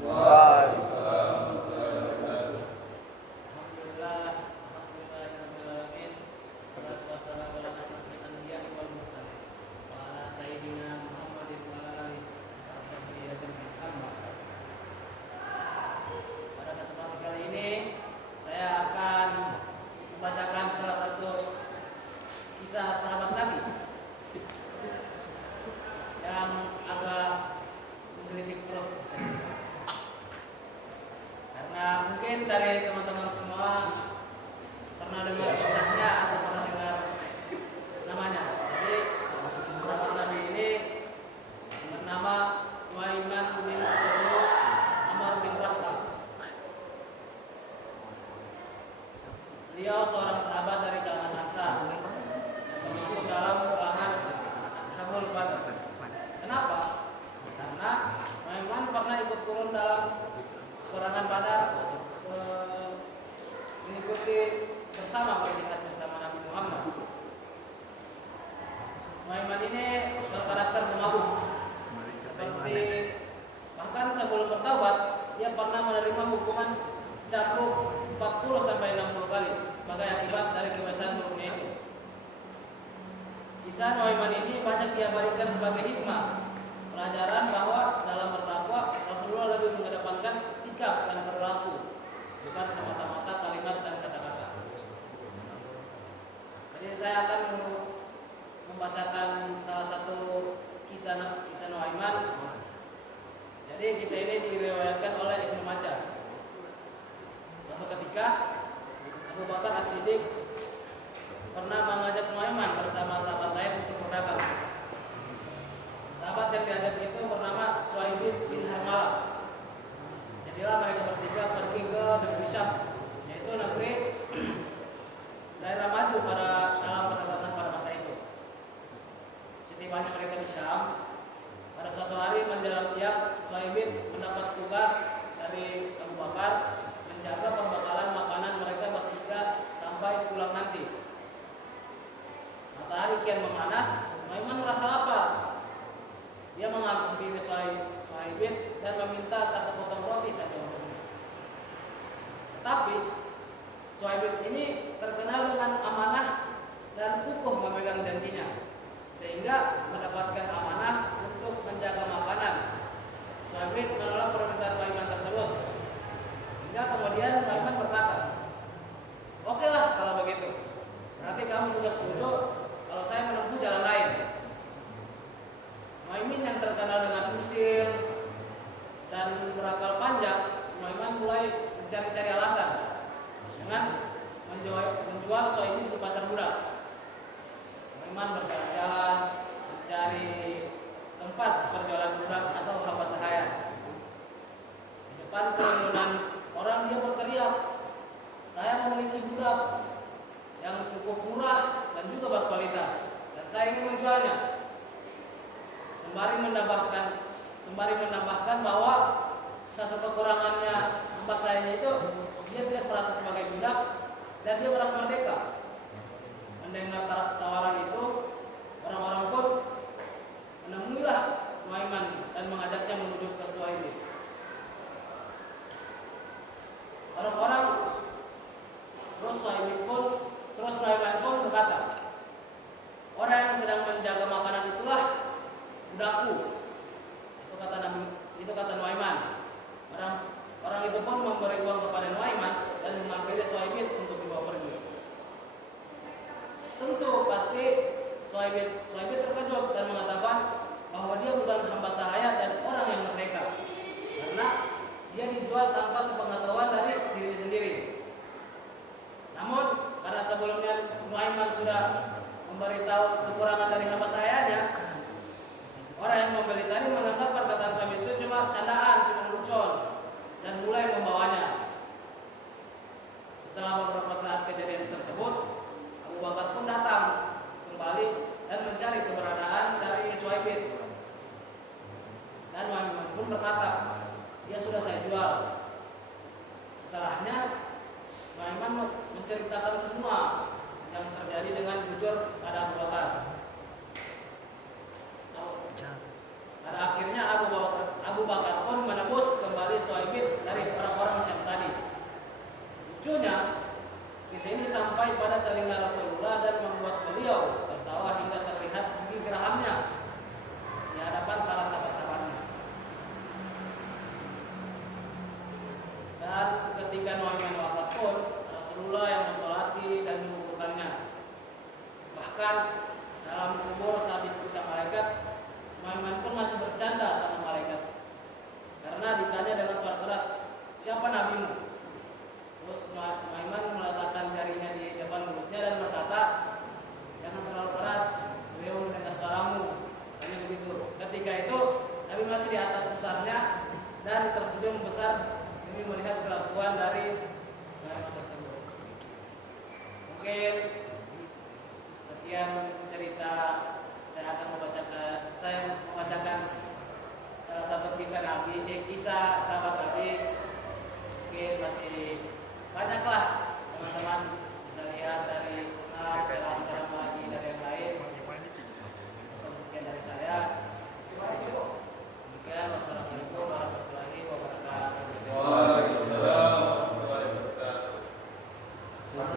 Waalaikumsalam. Pada kesempatan kali ini saya akan membacakan salah satu kisah sahabat Nabi yang agak menggelitik perut karena mungkin dari teman-teman semua pernah dengar kisahnya atau pernah dengar namanya. Jadi sahabat Nabi ini bernama Nuaiman bin Amr bin Rafa. Beliau seorang sahabat dari kalangan Ansar yang masuk dalam kalangan Ashabul Badr. Kenapa? Karena Nuaiman pernah ikut turun dalam peperangan Badar, mengikuti bersama berjihad bersama Nabi Muhammad. Nuaiman ini berkarakter pemabuk, seperti bahkan sebelum bertaubat dia pernah menerima hukuman cambuk 40 sampai 60 kali sebagai akibat dari kebiasaan buruknya itu. Kisah Nuaiman ini banyak diabadikan sebagai hikmah, pelajaran bahwa dalam berdakwah Rasulullah lebih mengedepankan sikap dan perilaku, bukan semata-mata kalimat dan kata-kata. Jadi saya akan membacakan salah satu kisah Nuaiman. Jadi kisah ini diriwayatkan oleh Ibnu Majah. Suatu ketika Abu Bakar As-Siddiq pernah mengajak Nuaiman bersama sahabat lain untuk berdagang. Sahabat yang diajak itu bernama Suhaib bin Harmalah. Jadilah mereka bertiga pergi ke negeri Syam, yaitu negeri daerah maju pada dalam perdagangan pada masa itu. Setibanya mereka di Syam, pada suatu hari menjelang siang, Suhaib mendapat tugas dari Abu Bakar menjaga pembekalan makanan mereka bertiga sampai pulang nanti. Matahari kian memanas, Nuaiman merasa lapar. Dia menghampiri Suhaib dan meminta satu potong roti saja untuknya. Tetapi Suhaib ini terkenal dengan amanah dan kukuh memegang janjinya, sehingga mendapatkan amanah untuk menjaga makanan. Suhaib menolak permintaan Nuaiman tersebut. Hingga kemudian Nuaiman berkata, "Oke lah kalau begitu. Berarti kamu juga setuju kalau saya menempuh jalan lain." Nuaiman yang terkenal dengan usil dan berakal panjang, Nuaiman mulai mencari-cari alasan dengan menjual Suhaib di pasar budak. Nuaiman berjalan-jalan mencari tempat perjualan budak atau hamba sahaya. Di depan kerumunan orang dia berteriak, "Saya memiliki budak yang cukup murah dan juga berkualitas, dan saya ingin menjualnya." Sembari menambahkan bahwa satu kekurangannya hamba sahaya itu dia tidak merasa sebagai budak dan dia merasa merdeka. Mendengar tawaran itu, orang-orang pun menemuilah Nuaiman dan mengajaknya menuju ke Suhaib. Orang-orang terus Nuaiman pun berkata, "Orang yang sedang menjaga makanan itulah budakku." Itu kata Nuaiman. Orang itu pun memberi uang kepada Nuaiman dan menghampiri Suhaib untuk dibawa pergi. Tentu pasti Suhaib terkejut dan mengatakan bahwa dia bukan hamba sahaya dan orang yang merdeka, karena dia dijual tanpa sepengetahuan dari diri sendiri. Namun karena sebelumnya Nuaiman sudah memberitahu kekurangan dari hamba sahayanya, orang yang membeli tadi menganggap perkataan Suhaib itu cuma candaan, cuma lucu, dan mulai membawanya. Setelah beberapa saat kejadian tersebut, Abu Bakar pun datang kembali dan mencari keberadaan dari Suhaib. Dan Nuaiman pun berkata, "Dia sudah saya jual." Setelahnya Nuaiman menceritakan semua yang terjadi dengan jujur pada Abu Bakar. Pada akhirnya Abu Bakar pun menebus kembali Suhaib Lucunya, kisah ini sampai pada telinga Rasulullah dan membuat beliau tertawa hingga terlihat gigi geraham di hadapan para sahabat-sahabatnya. Dan ketika Nuaiman wafat pun, Rasulullah yang mensolati dan menguburkannya. Bahkan dalam kubur saat diperiksa malaikat, Nuaiman pun masih bercanda sama malaikat. Karena ditanya dengan suara keras, siapa nabimu? Terus Nuaiman meletakkan jarinya di depan mulutnya dan berkata, jangan terlalu keras, beliau mendengar suaramu. Hanya begitu. Ketika itu Nabi masih di atas pusarnya dan tersenyum besar demi melihat kelakuan dari Nuaiman tersebut. Mungkin sekian cerita. Saya membacakan salah satu kisah Nabi, kisah sahabat Nabi. Mungkin masih